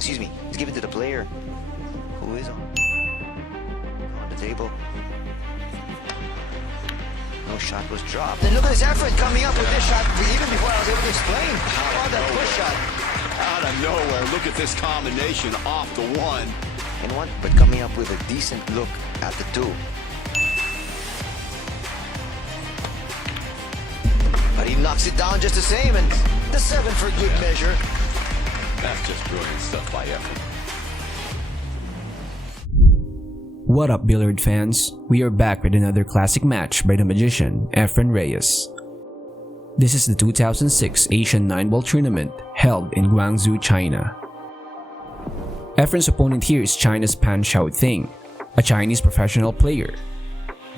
excuse me, is given to the player who is on the table. No shot was dropped. And look at this effort coming up with this shot even before I was able to explain. How about that push shot? Out of nowhere, look at this combination off the one. And one, but coming up with a decent look at the two. But he knocks it down just the same, and the 7 for good measure. That's just brilliant stuff by Efren. What up, Billard fans? We are back with another classic match by the magician, Efren Reyes. This is the 2006 Asian 9-ball tournament held in Guangzhou, China. Efren's opponent here is China's Pan XIAOTING, a Chinese professional player.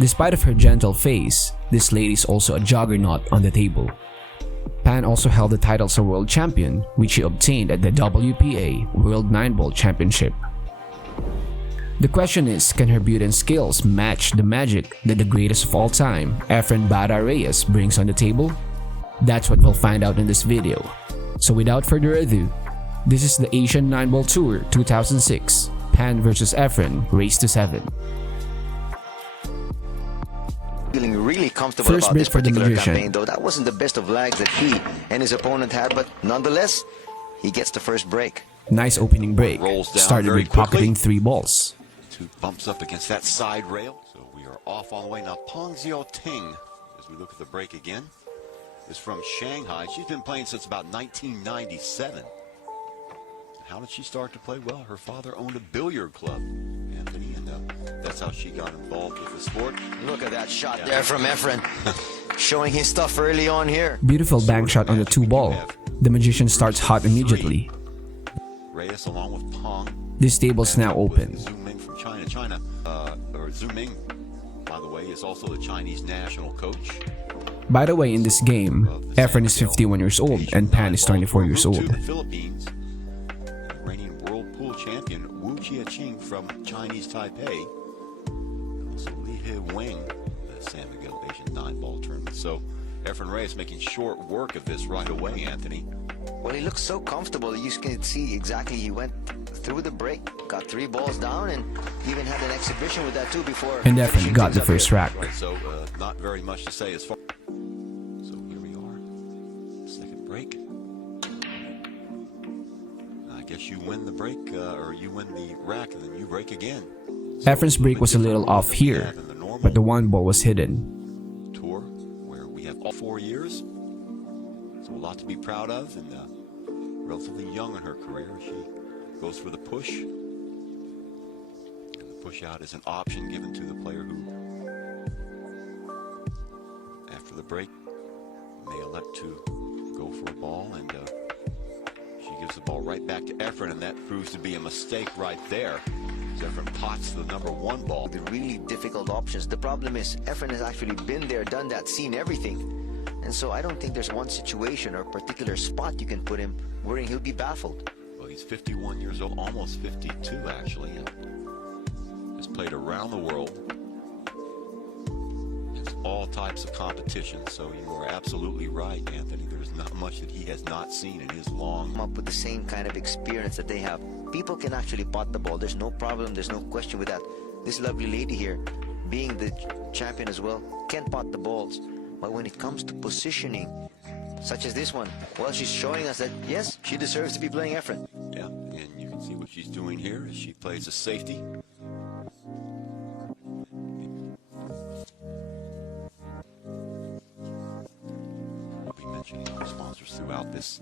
Despite of her gentle face, this lady is also a juggernaut on the table. Pan also held the title as a world champion, which she obtained at the WPA World 9-ball Championship. The question is, can her beauty and skills match the magic that the greatest of all time, Efren "BATA" Reyes, brings on the table? That's what we'll find out in this video. So without further ado, this is the Asian 9-ball Tour 2006, Pan vs Efren, race to 7. Feeling really comfortable First about break this for the particular magician. campaign, though that wasn't the best of lags that he and his opponent had, but nonetheless, he gets the first break. Nice opening break, Rolls down started very with pocketing quickly. 3 balls. Two bumps up against that side rail. So we are off all the way. Now GUANGZHOU, as we look at the break again, is from Shanghai. She's been playing since about 1997. How did she start to play? Well, her father owned a billiard club, Anthony, and that's how she got involved with the sport. Look at that shot there from Efren. Showing his stuff early on here. Beautiful bank shot on the 2 ball. The magician starts hot immediately. Reyes along with Pong. This table's now open. Zhu Ming from China. Or Zhu Ming, by the way, is also the Chinese national coach. By the way, in this game, Efren is 51 years old and Pan is 24 years old. The Philippines, reigning world pool champion Wu Chiaching from Chinese Taipei. Also Li He Wing, the San Miguel Asian 9-ball tournament. So Efren Reyes making short work of this right away, Anthony. Well, he looks so comfortable. You can see exactly he went through the break, got 3 balls down, and even had an exhibition with that too before. And Efren finishing got things the up first here. rack. Right, so not very much to say as far. So here we are, second break. I guess you win the break, or you win the rack, and then you break again. Efren's break was a little off here, but the 1 ball was hidden. Tour where we have all 4 years, so a lot to be proud of, and relatively young in her career. She goes for the push, and the push out is an option given to the player who, after the break, may elect to go for a ball, and she gives the ball right back to Efren, and that proves to be a mistake right there. Efren pots the number 1 ball. The really difficult options. The problem is Efren has actually been there, done that, seen everything. And so I don't think there's one situation or particular spot you can put him wherein he'll be baffled. Well, he's 51 years old, almost 52 actually, and has played around the world. It's all types of competition, so you are absolutely right, Anthony. There's not much that he has not seen in his long... Come up with the same kind of experience that they have. People can actually pot the ball. There's no problem. There's no question with that. This lovely lady here, being the champion as well, can pot the balls. But when it comes to positioning, such as this one, well, she's showing us that, yes, she deserves to be playing Efren. Yeah, and you can see what she's doing here as she plays a safety. We'll be mentioning our sponsors throughout this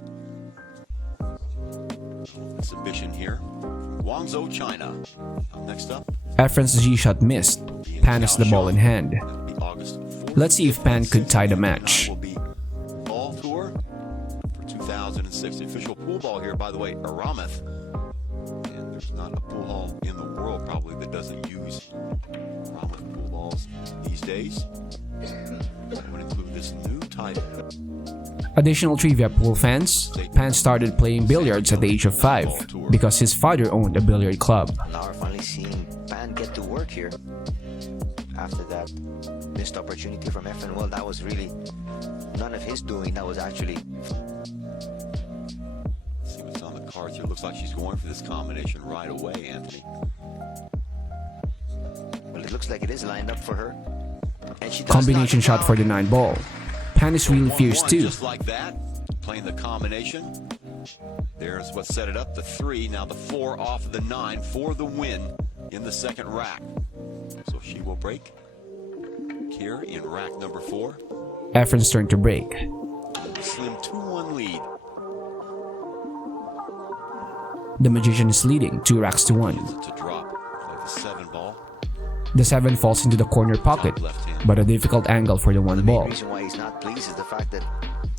exhibition here. Guangzhou, China. Next up, Efren's G-shot missed. Pan has the ball in hand. August 4th. Let's see if Pan could tie the match. Will be ball tour for 2006. The official pool ball here, by the way, Aramoth. And there's not a pool hall in the world probably that doesn't use Aramoth pool balls these days. That would include this new type. Additional trivia, pool fans. Pan started playing billiards at the age of 5 because his father owned a billiard club. Now we're finally seeing Pan get to work here. After that missed opportunity from Efren, well, that was really none of his doing. That was actually... See what's on the cards here. Looks like she's going for this combination right away, Anthony. Well, it looks like it is lined up for her. And she does Combination knock it shot down. for the 9 ball. Pan is really fierce 1-1, too. just like that. Playing the combination. There's what set it up, the 3, now the 4 off of the 9 for the win in the second rack. So she will break here in rack number 4. Efren's turn to break. Slim 2-1 lead. The Magician is leading 2 racks to 1. To drop, like the 7 ball. The 7 falls into the corner pocket, but a difficult angle for the 1 The ball. main reason why he's not pleased is the fact that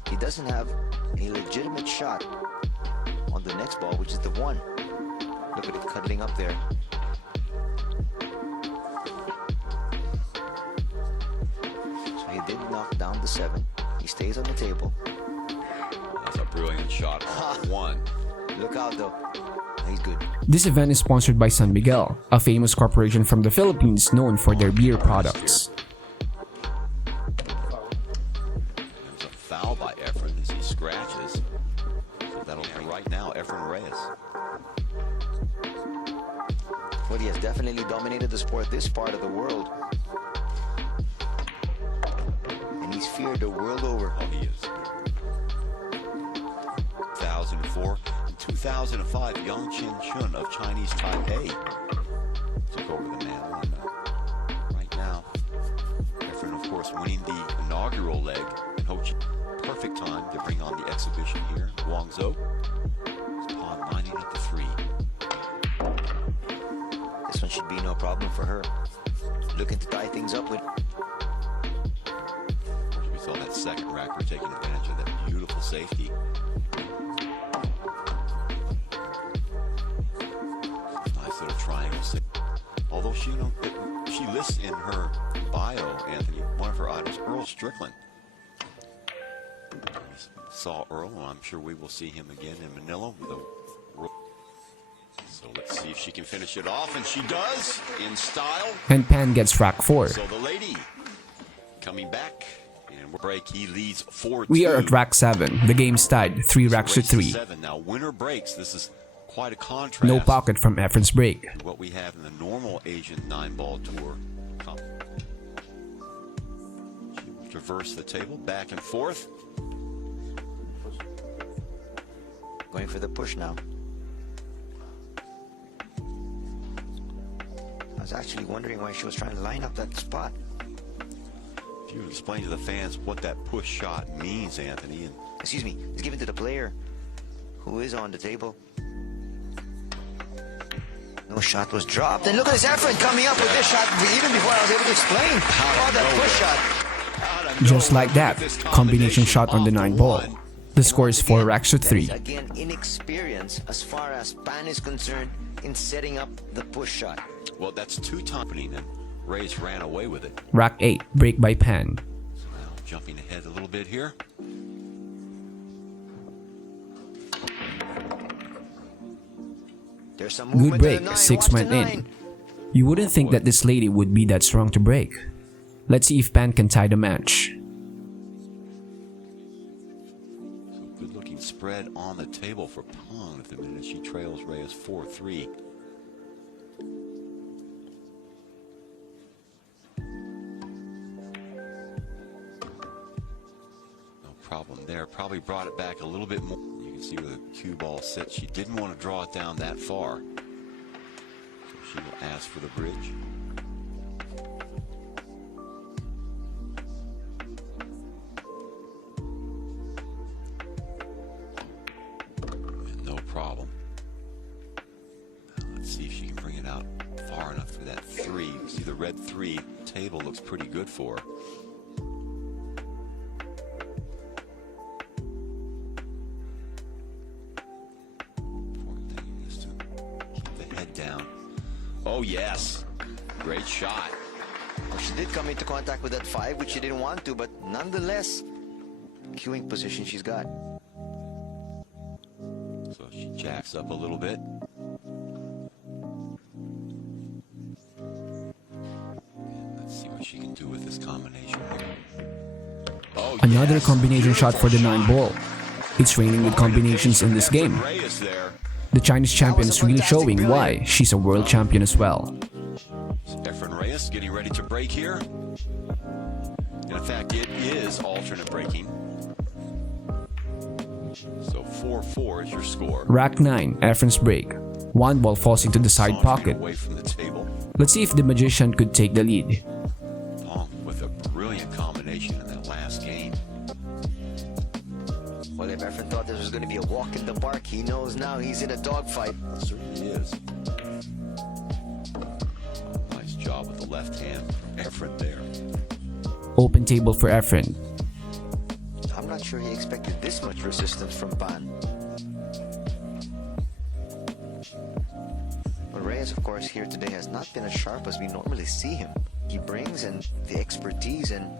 he doesn't have a legitimate shot on the next ball, which is the 1. Look at it cuddling up there. So he did knock down the 7. He stays on the table. That's a brilliant shot. 1. Look out though. He's good. This event is sponsored by San Miguel, a famous corporation from the Philippines known for their beer products. There's a foul by Efren as he scratches. So that'll be right now, Efren Reyes. Well, he has definitely dominated the sport, this part of the world. And he's feared the world over. Oh, he is. 2004 and 2005, Yang Chin-chun of Chinese Taipei took over the mantle. And right now, Efren, of course, winning the inaugural leg in Ho Chi. Perfect time to bring on the exhibition here. Guangzhou. His pawn lining up the 3. This one should be no problem for her. Looking to tie things up with. Of course, we saw that second rack. We're taking advantage of that beautiful safety. Nice little triangle. Although she lists in her bio, Anthony, one of her items, Earl Strickland. We saw Earl, and I'm sure we will see him again in Manila with a. So let's see if she can finish it off, and she does in style. And Pan gets rack 4. So the lady coming back, and break. He leads 4-2. We are at rack 7. The game's tied 3 racks to 3. 7. Now winner breaks. This is quite a contrast. No pocket from Efren's break. to what we have in the normal Asian 9-ball tour. She will traverse the table back and forth. Going for the push now. I was actually wondering why she was trying to line up that spot. If you would explain to the fans what that push shot means, Anthony. And Excuse me, it's given to the player who is on the table. No shot was dropped. And look at this Efren coming up with this shot even before I was able to explain. Oh, that push shot. Just like that, combination shot on the 9 ball. The score is 4 racks to 3. That is, again, inexperience as far as Pan is concerned in setting up the push shot. well, that's 2 times, and Reyes ran away with it. Rack 8, break by Pan. Now jumping ahead a little bit here. There's some Good movement to break, the 9. 6 Watch the went 9. in. You wouldn't think that this lady would be that strong to break. Let's see if Pan can tie the match. So good looking spread on the table for Pong at the minute she trails Reyes 4-3. Problem there. Probably brought it back a little bit more. You can see where the cue ball sits. She didn't want to draw it down that far. So she will ask for the bridge. And no problem. Now let's see if she can bring it out far enough for that 3. You see the red 3 table looks pretty good for her. Down. Oh yes, great shot. Well, she did come into contact with that 5, which she didn't want to, but nonetheless, queuing position she's got. So she jacks up a little bit. And let's see what she can do with this combination here. Oh, Another yes. combination shot for the 9 ball. It's raining with combinations in this game. Reyes there. The Chinese champion is really showing why she's a world champion as well. Efren Reyes getting ready to break here. And in fact, it is alternate breaking. So 4-4 is your score. Rack 9, Efren's break. One ball falls into the side Sauntering pocket. away from the table. Let's see if the magician could take the lead. Pong with a brilliant combination in that last game. Well, if Efren thought this was going to be a walk in the park, he knows now he's in a dogfight. It certainly is. Nice job with the left hand from Efren there. Open table for Efren. I'm not sure he expected this much resistance from Pan. But Reyes, of course, here today has not been as sharp as we normally see him. He brings in the expertise and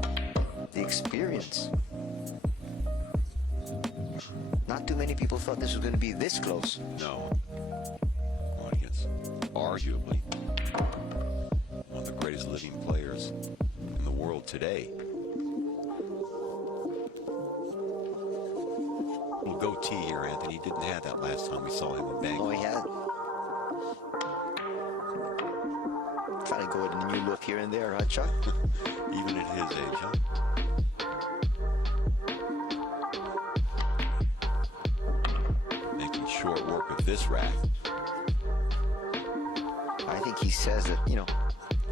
the experience. Not too many people thought this was going to be this close. No. Going against arguably one of the greatest living players in the world today. Little goatee here, Anthony. He didn't have that last time we saw him in Bangkok. Oh, he had. Trying to go with a new look here and there, huh, Chuck? Even at his age, huh? Making short work of this rack. I think he says that, you know,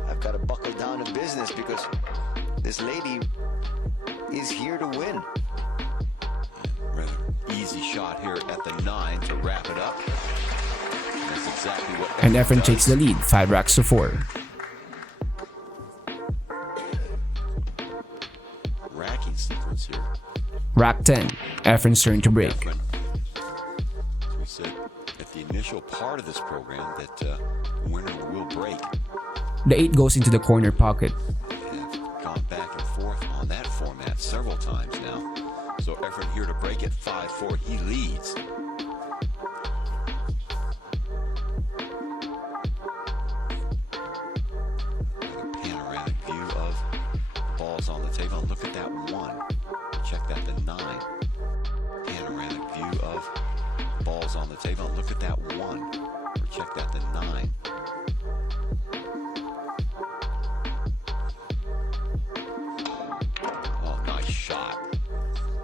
I've got to buckle down to business because this lady is here to win. Rather easy shot here at the 9 to wrap it up. And that's exactly what. And Efren does. takes the lead, 5 racks to 4. Racking sequence here. Rack 10, Efren's turn to break. Efren. As we said at the initial part of this program that winner will break. The 8 goes into the corner pocket. We have gone back and forth on that format several times now. So Efren here to break at 5-4. He leads. Another panoramic view of balls on the table. Look at that 1. Check that, the 9. Panoramic view of balls on the table. Look at that 1. Or check that, the 9. Oh, nice shot.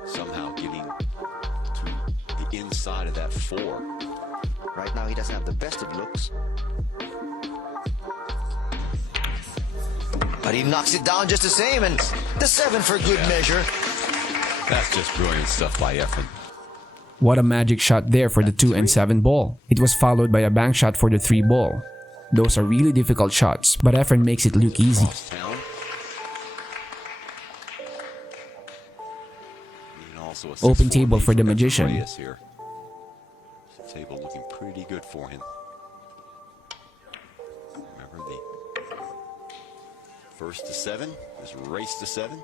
Somehow getting to the inside of that 4. Right now, he doesn't have the best of looks. But he knocks it down just the same, and the 7 for good measure. That's just brilliant stuff by Efren. What a magic shot there for the 2 and 7 ball. It was followed by a bank shot for the 3 ball. Those are really difficult shots, but Efren makes it look easy. Crosstown. And also a Open 6-4 table lead for the Efren magician. Reyes here. The table looking pretty good for him. Remember the first to 7 is race to 7.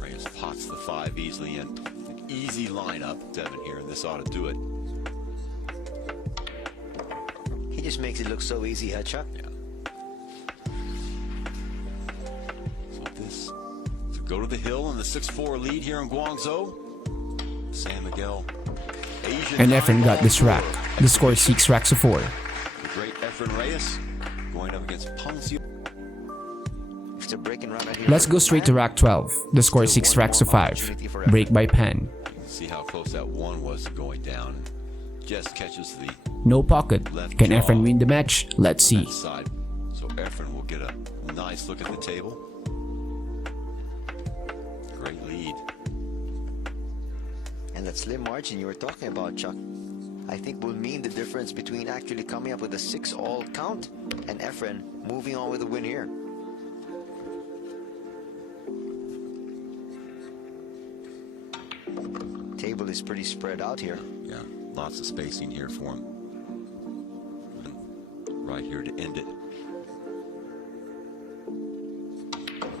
Reyes pots the 5 easily in. An easy lineup, 7 here, and this ought to do it. He just makes it look so easy, huh, Chuck? Yeah. So this to go to the hill in the 6-4 lead here in Guangzhou. San Miguel. Asian And Efren got this nine-ball rack. score. The score is 6 racks to 4. The great Efren Reyes going up against Pengzhou. If it's a breaking run right here Let's for go straight to Pan, rack 12. The score is 6 racks to 5. Break by Pan. You can see how close that 1 was to going down. Just catches the No pocket. Can Efren win the match? Let's see. left side. So Efren will get a nice look at the table. Great lead. And that slim margin you were talking about, Chuck, I think will mean the difference between actually coming up with a 6-all count and Efren moving on with a win here. Table is pretty spread out here. Yeah, lots of spacing here for him. And right here to end it.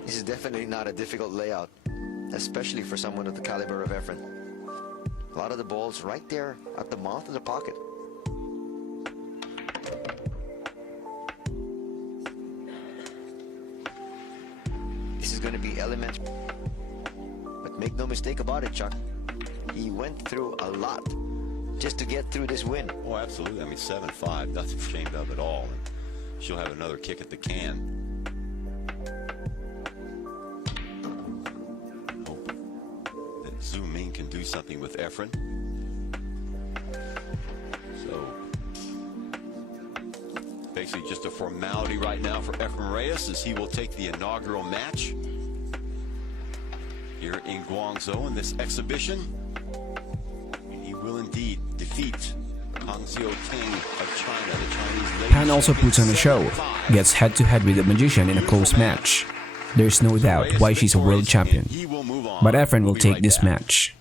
This is definitely not a difficult layout, especially for someone of the caliber of Efren. A lot of the balls right there at the mouth of the pocket. This is going to be elements. But make no mistake about it, Chuck. He went through a lot just to get through this win. Oh, absolutely. I mean, 7-5, nothing ashamed of at all. And she'll have another kick at the can. Hope that Zhu Ming can do something with Efren. So, basically just a formality right now for Efren Reyes as he will take the inaugural match here in Guangzhou in this exhibition. And he will indeed defeat GUANGZHOU of China, the Chinese ladies. Han also puts on a show, gets head-to-head with the magician in a close match. There's no doubt why she's a world champion, but Efren will take this match.